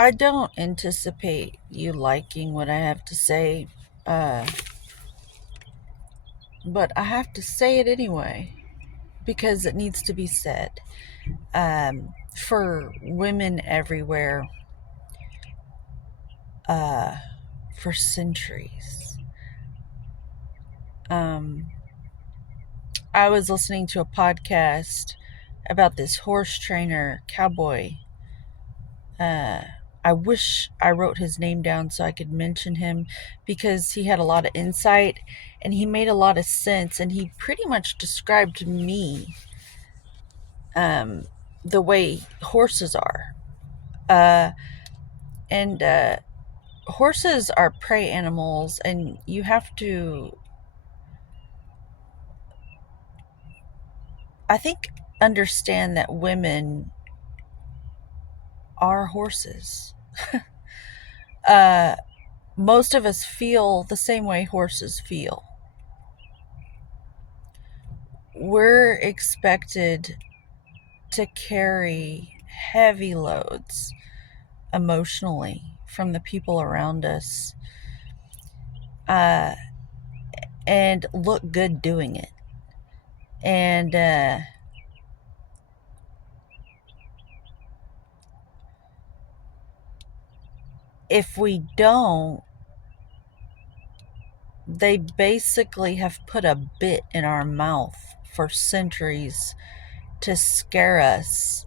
I don't anticipate you liking what I have to say, uh, but I have to say it anyway because it needs to be said. For women everywhere, uh, for centuries. Um, I was listening to a podcast about this horse trainer, cowboy. Uh, I wish I wrote his name down so I could mention him because he had a lot of insight and he made a lot of sense and he pretty much described me, um, the way horses are. Uh, and horses are prey animals, and you have to, I think, understand that women are horses. uh, Most of us feel the same way horses feel. We're expected to carry heavy loads emotionally from the people around us, uh, and look good doing it. And if we don't, they basically have put a bit in our mouth for centuries to scare us,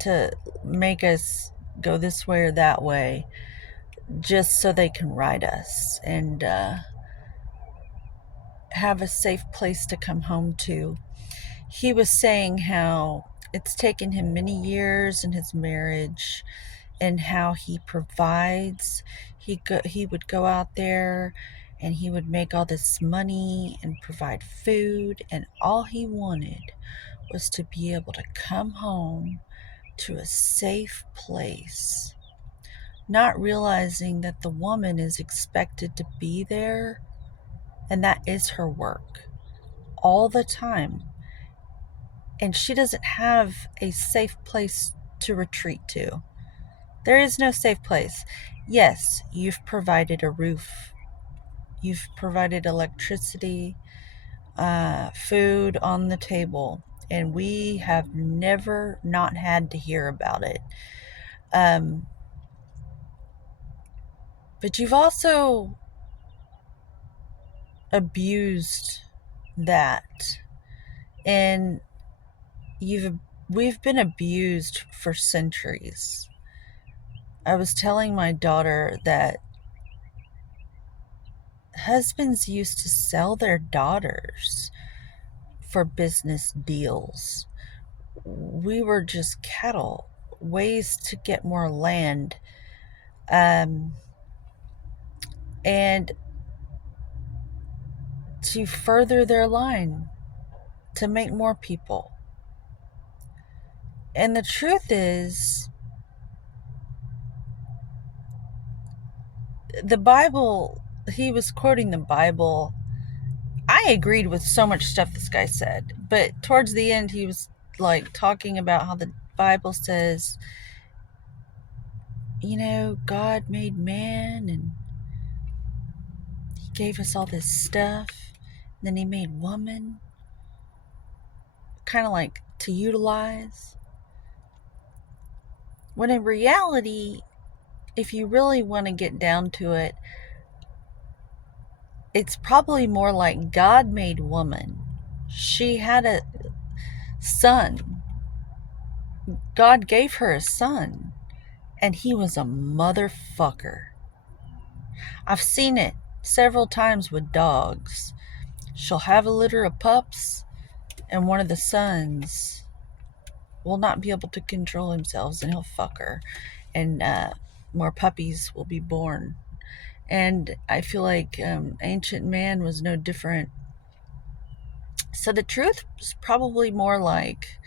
to make us go this way or that way, just so they can ride us and have a safe place to come home to. He was saying how it's taken him many years in his marriage and how he provides. He would go out there and he would make all this money and provide food, and all he wanted was to be able to come home to a safe place, not realizing that the woman is expected to be there and that is her work all the time. And she doesn't have a safe place to retreat to. There is no safe place. Yes, you've provided a roof, you've provided electricity, food on the table, and we have never not had to hear about it. Um, but you've also abused that, and you've we've been abused for centuries. I was telling my daughter that husbands used to sell their daughters for business deals. We were just cattle, ways to get more land, um, and to further their line, to make more people. And the truth is, the Bible, he was quoting the Bible. I agreed with so much stuff this guy said, but towards the end, he was like talking about how the Bible says, God made man and he gave us all this stuff. Then he made woman, kind of like to utilize. When in reality, if you really want to get down to it, it's probably more like God made woman. She had a son. God gave her a son, and he was a motherfucker. I've seen it several times with dogs. She'll have a litter of pups, and one of the sons will not be able to control himself, and he'll fuck her, and more puppies will be born. And I feel like ancient man was no different. So the truth is probably more like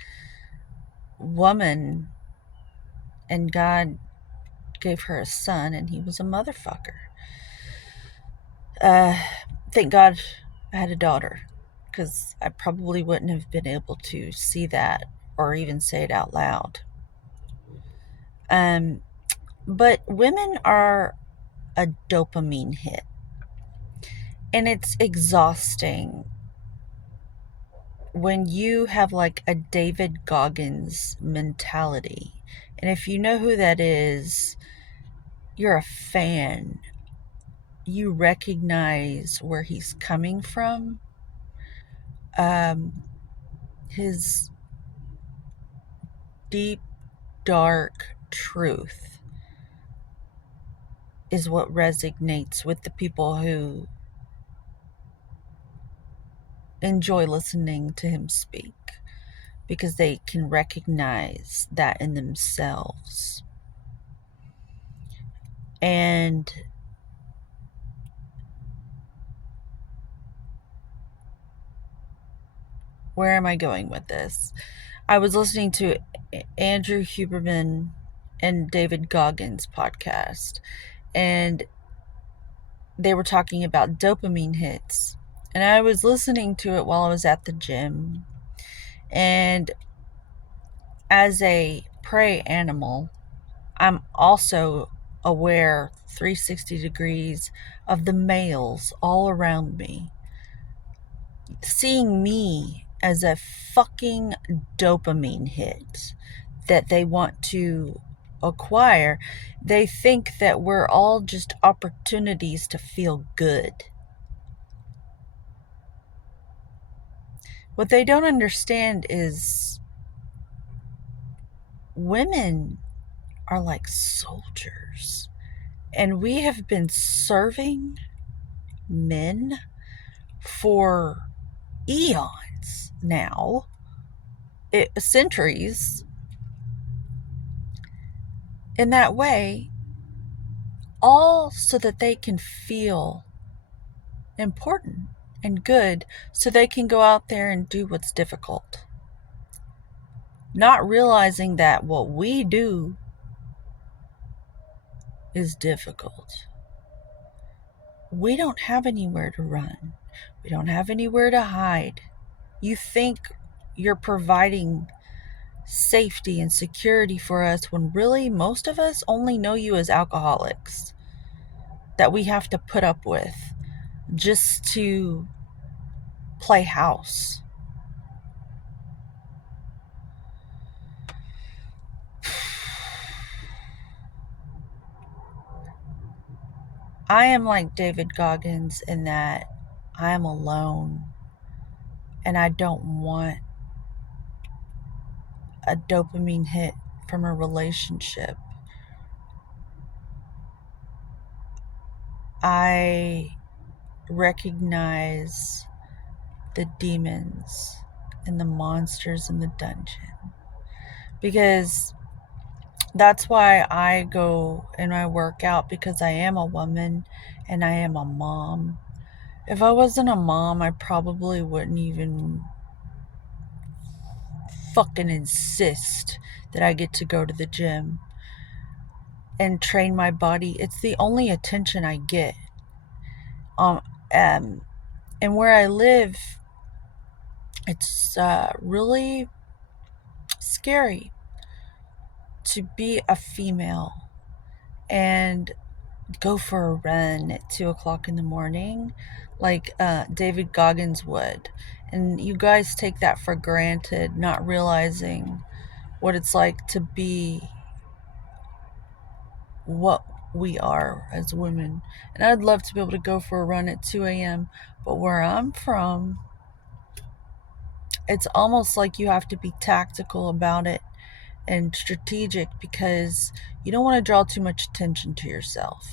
woman, and God gave her a son, and he was a motherfucker. Thank God I had a daughter, because I probably wouldn't have been able to see that or even say it out loud. Um, But women are a dopamine hit, and it's exhausting when you have like a David Goggins mentality. And if you know who that is, you're a fan. You recognize where he's coming from. His deep, dark truth is what resonates with the people who enjoy listening to him speak, because they can recognize that in themselves. And where am I going with this? I was listening to Andrew Huberman and David Goggins podcast, and they were talking about dopamine hits. And I was listening to it while I was at the gym. And as a prey animal, I'm also aware 360 degrees of the males all around me, seeing me as a fucking dopamine hit that they want to acquire. They think that we're all just opportunities to feel good. What they don't understand is women are like soldiers, and we have been serving men for eons now, centuries, in that way, all so that they can feel important and good, so they can go out there and do what's difficult. Not realizing that what we do is difficult. We don't have anywhere to run. We don't have anywhere to hide. You think you're providing safety and security for us when really most of us only know you as alcoholics that we have to put up with just to play house. I am like David Goggins in that I am alone, and I don't want a dopamine hit from a relationship. I recognize the demons and the monsters in the dungeon, because that's why I go and I work out, because I am a woman and I am a mom. If I wasn't a mom, I probably wouldn't even fucking insist that I get to go to the gym and train my body. It's the only attention I get. Um, um, and where I live, it's really scary to be a female and go for a run at 2 o'clock in the morning like David Goggins would. And you guys take that for granted, not realizing what it's like to be what we are as women. And I'd love to be able to go for a run at 2 a.m., but where I'm from, it's almost like you have to be tactical about it and strategic, because you don't want to draw too much attention to yourself.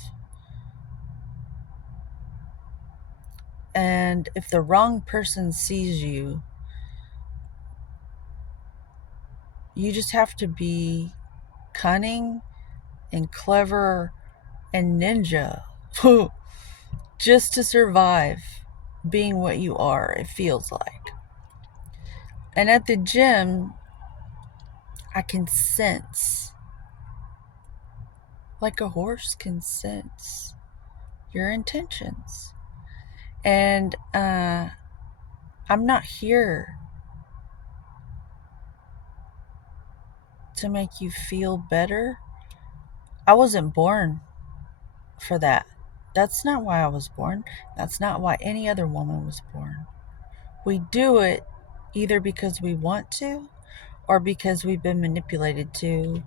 And if the wrong person sees you, you just have to be cunning and clever and ninja just to survive being what you are, it feels like. And at the gym, I can sense, like a horse can sense, your intentions. And I'm not here to make you feel better. I wasn't born for that. That's not why I was born. That's not why any other woman was born. We do it either because we want to, or because we've been manipulated to,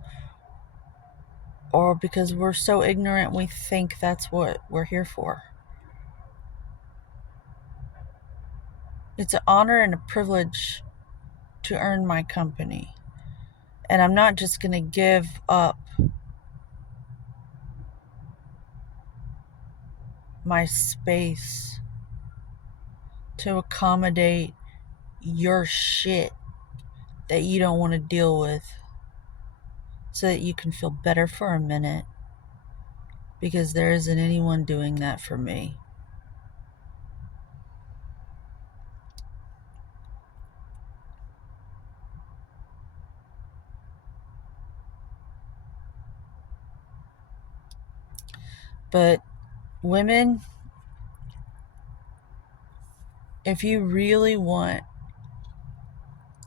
or because we're so ignorant we think that's what we're here for. It's an honor and a privilege to earn my company. And I'm not just going to give up my space to accommodate your shit that you don't want to deal with so that you can feel better for a minute, because there isn't anyone doing that for me. But women, if you really want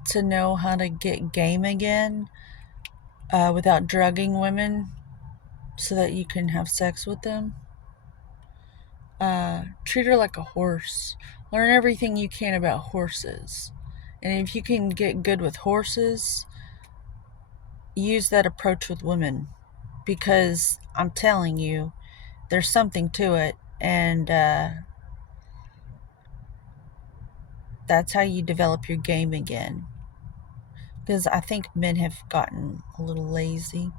to know how to get game again without drugging women so that you can have sex with them, treat her like a horse. Learn everything you can about horses. And if you can get good with horses, use that approach with women. Because I'm telling you, there's something to it. And that's how you develop your game again. Because I think men have gotten a little lazy.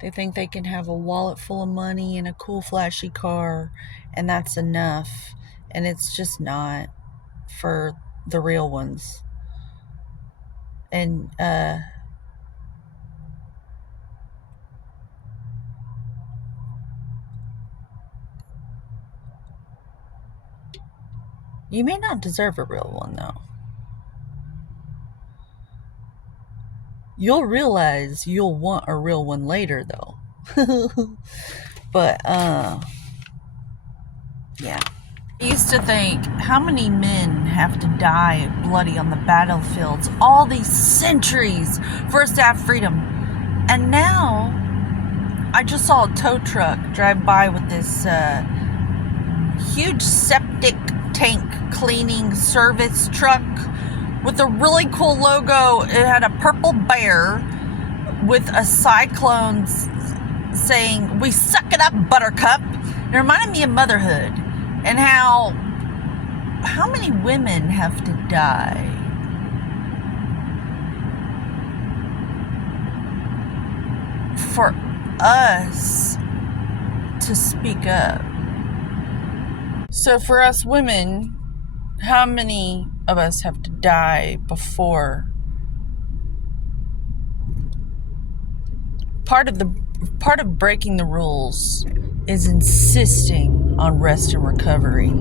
They think they can have a wallet full of money and a cool flashy car, and that's enough. And it's just not for the real ones. And you may not deserve a real one, though. You'll realize you'll want a real one later, though. But yeah. I used to think, how many men have to die bloody on the battlefields all these centuries for us to have freedom? And now, I just saw a tow truck drive by with this huge septic tank cleaning service truck with a really cool logo. It had a purple bear with a cyclone saying, "We suck it up, Buttercup." It reminded me of motherhood and how many women have to die for us to speak up. So for us women, how many of us have to die before? Part of breaking the rules is insisting on rest and recovery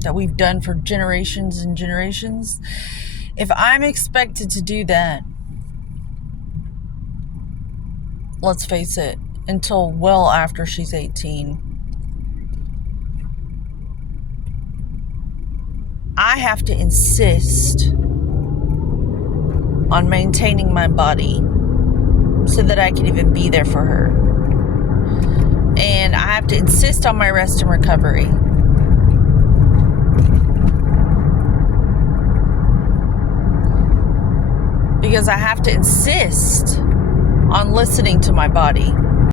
that we've done for generations and generations. If I'm expected to do that, let's face it, until well after she's 18, I have to insist on maintaining my body so that I can even be there for her. And I have to insist on my rest and recovery. Because I have to insist on listening to my body.